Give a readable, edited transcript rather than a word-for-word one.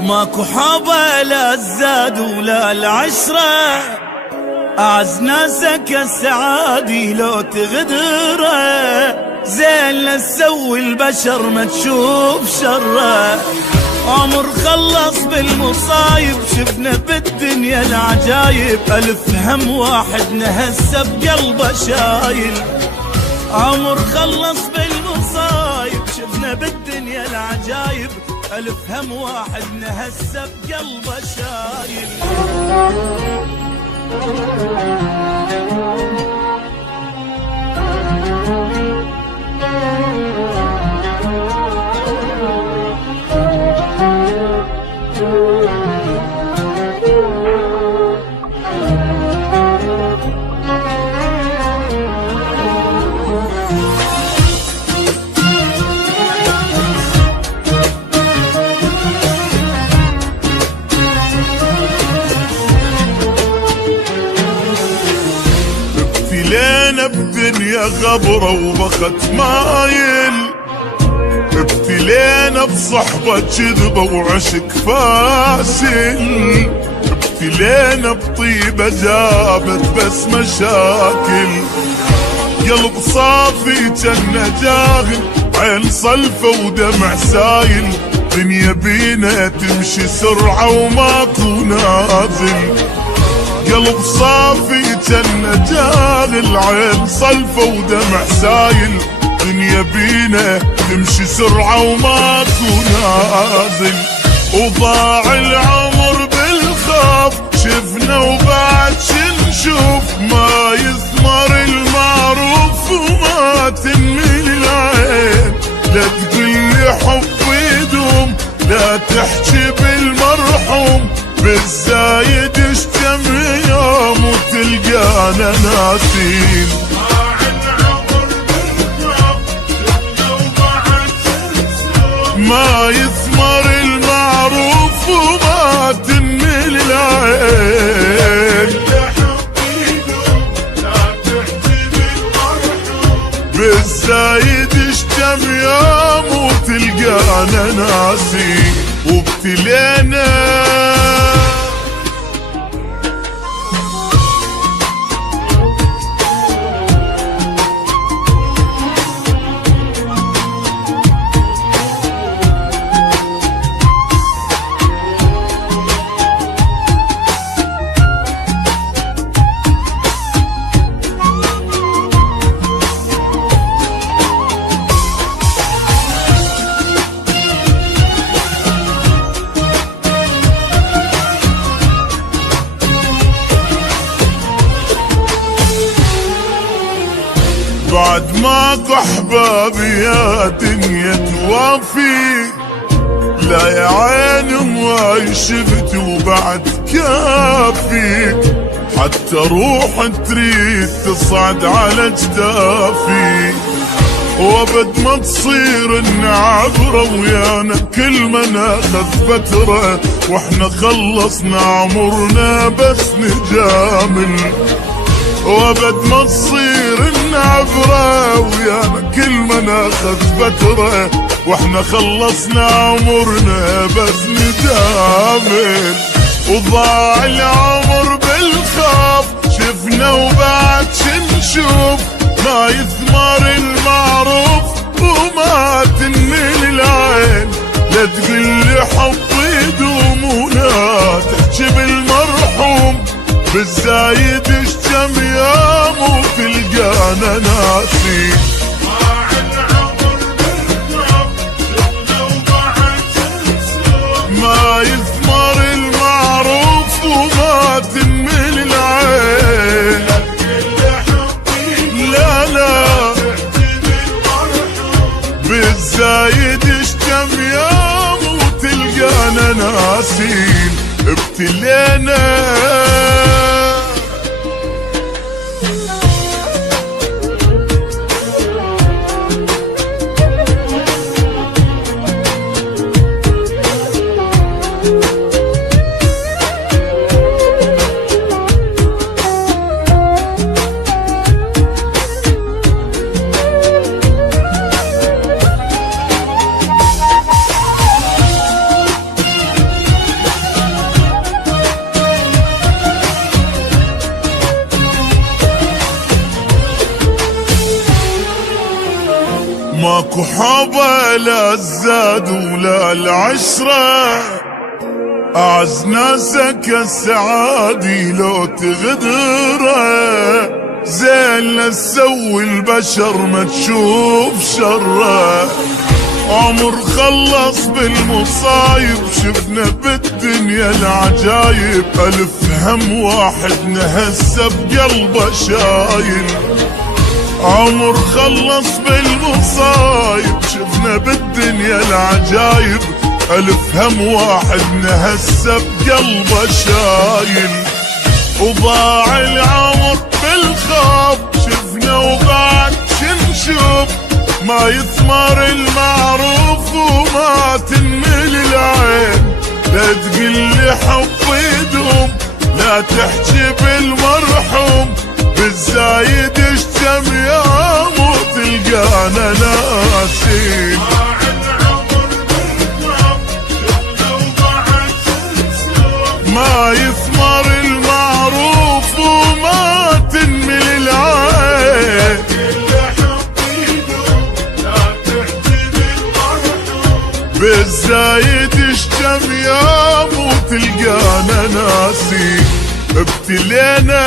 ماكو حابة لا الزاد ولا العشرة، أعز ناسك السعادي لو تغدره، زين لا تسوي البشر ما تشوف شره. عمر خلص بالمصايب شفنا بالدنيا العجايب، ألف هم واحد نهسه بقلبه شايل. عمر خلص بالمصايب شفنا بالدنيا العجايب، ألف هم واحد نهسه بقلبه شايل. ابتلينا بدنيا غبرة وبخت مايل، ابتلينا بصحبة كذبة وعشق فاشل، ابتلينا بطيبة جابت بس مشاكل. قلب صافي جنة جاهل، عين صلفة ودمع سايل، دنيا بينا تمشي سرعة وماكو نازل. قلب صافي جنة جاهل، عين صلفة ودمع سايل، دنيا بينا تمشي سرعة وماكو نازل. وضاع العمر بالخوف شفنا وبعد شنشوف، ما يثمر المعروف وما تنمي العين. لا تقولي حب يدوم، لا تحكي بالمرحوم، بالزايد اشتم يوم وتلقانا ناسين. ما يثمر المعروف وما تنمي العين. بالزايد اشتم يوم وتلقانا ناسين. وابتلينا بعد ماكو احبابي يا دنيا توافي، لا يا عين ما شفت وبعد كافي، حتى روح تريد تصعد على جدافي. وابد ما تصير النعبرة ويانا كل ما ناخذ فترة، واحنا خلصنا عمرنا بس نجامل. وابد ما تصير النعبرة ويانا كل ما ناخذ فترة، واحنا خلصنا عمرنا بس ندامل. وضاع العمر بالخوف شفنا وبعد شنشوف، ما يثمر المعروف وما تنمي العين. لا تقولي حب يدوم ولا تحكي بالمرحوم، بالزايد اشتم يوم وتلقانا ناسي. ما يثمر المعروف وما تنمي العين. لا لا بالزايد اشتم يوم وتلقانا ناسين. ابتلينا ماكو حوبة لا الزاد ولا العشرة، أعز ناسك السعادي لو تغدره، زين لا تسوي البشر ما تشوف شره. عمر خلص بالمصايب شفنا بالدنيا العجايب، ألف هم واحد نهسه بقلبه شايل. عمر خلص بالمصايب شفنا بالدنيا العجايب، ألف هم واحد نهسه بقلبه شايل. وضاع العمر بالخوف شفنا وبعد شنشوف، ما يثمر المعروف وما تنمل العين. لا تقلي حب يدوم لا تحكي بالمرحوم، بالزايد اشتم يوم وتلقانا ناسين. ما يثمر المعروف وما تنمل العين، بالزايد اشتم يوم وتلقانا ناسين. ابتلينا